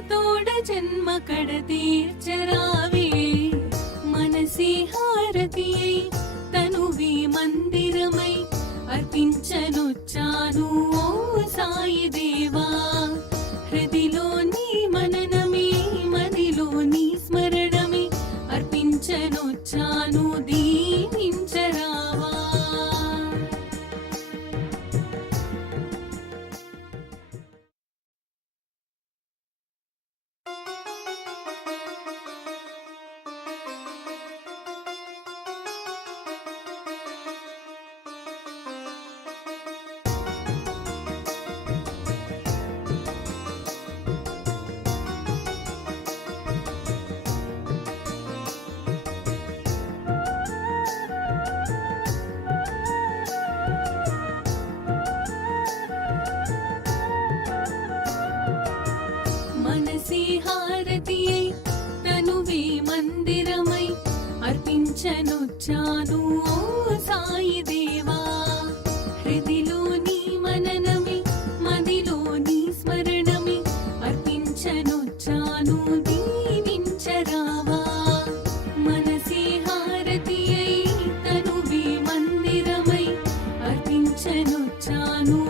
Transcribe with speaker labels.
Speaker 1: తోడ జన్మ కడ తీర్చరావే. మనసీహారతియై తనువి మందిరమై అర్పించనుచ్చాను ఓ సాయిదే మనసి హారతి అయి తనువే మందిరమై అర్పించనొచ్చాను. ఓ సాయి దేవా హృదిలోని మననమే మదిలోని స్మరణమే అర్పించనొచ్చాను. దీవించరావా మనసి హారతి అయి తనువే మందిరమై అర్పించనొచ్చాను.